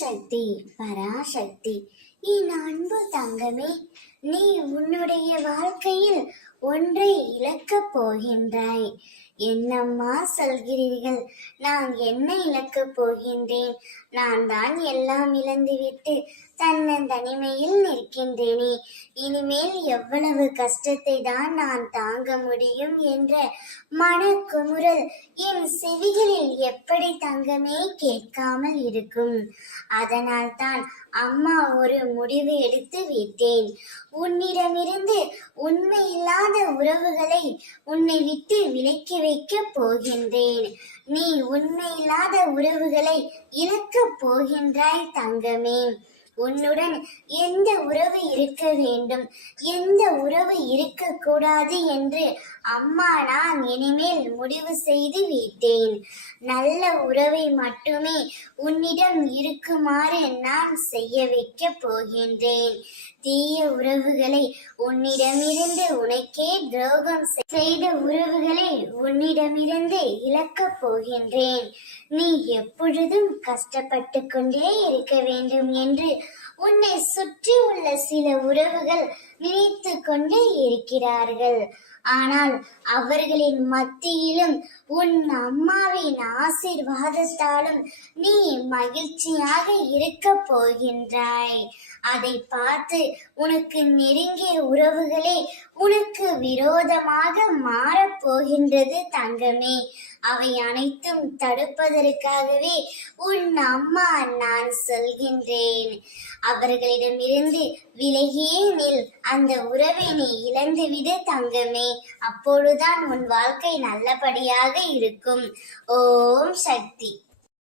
சக்தி, பராசக்தி. என் அன்பு தங்கமே, நீ உன்னுடைய வாழ்க்கையில் ஒன்றை இழக்கப் போகின்றாய். என்னம்மா சொல்கிறீர்கள்? நான் என்ன இழக்கப் போகின்றேன்? நான் தான் எல்லாம் இழந்துவிட்டு தனிமையில் நிற்கின்றேனே. இனிமேல் எவ்வளவு கஷ்டத்தை தான் நான் தாங்க முடியும் என்ற மனக்குமுறல் என் செவிகளில் எப்படி தங்கமே கேட்காமல் இருக்கும்? அதனால் தான் அம்மா ஒரு முடிவு எடுத்து விட்டேன். உன்னிடமிருந்து உண்மையில்லாத உறவுகளை உன்னை விட்டு விலக்கி வைக்கப் போகின்றேன். நீ உண்மையில்லாத உறவுகளை இழக்கப் போகின்றாய் தங்கமே. உன்னுடன் எந்த உறவு இருக்க வேண்டும், எந்த உறவு இருக்கக்கூடாது என்று அம்மா நான் இனிமேல் முடிவு செய்து விட்டேன். நல்ல உறவை மட்டுமே உன்னிடம் இருக்குமாறு நான் செய்ய வைக்கப் போகின்றேன். தீய உறவுகளை உன்னிடமிருந்து, உனக்கே துரோகம் செய்த உறவுகளை உன்னிடமிருந்து இழக்கப் போகின்றேன். நீ எப்பொழுதும் கஷ்டப்பட்டு கொண்டே இருக்க வேண்டும் என்று உன்னை சுற்றி உள்ள சில உறவுகள் நினைத்து கொண்டே இருக்கிறார்கள். ஆனால் அவர்களின் மத்தியிலும் உன் அம்மாவின் ஆசீர்வாதத்தாலும் நீ மகிழ்ச்சியாக இருக்க போகின்றாய். அதை பார்த்து உனக்கு நெருங்கிய உறவுகளே உனக்கு விரோதமாக மாறப்போகின்றது தங்கமே. அவை அனைத்தும் தடுப்பதற்காகவே உன் அம்மா நான் சொல்கின்றேன். அவர்களிடமிருந்து விலகியே நில். அந்த உறவை நீ இழந்துவிடு தங்கமே. அப்பொழுதுதான் உன் வாழ்க்கை நல்லபடியாக இருக்கும். ஓம் சக்தி.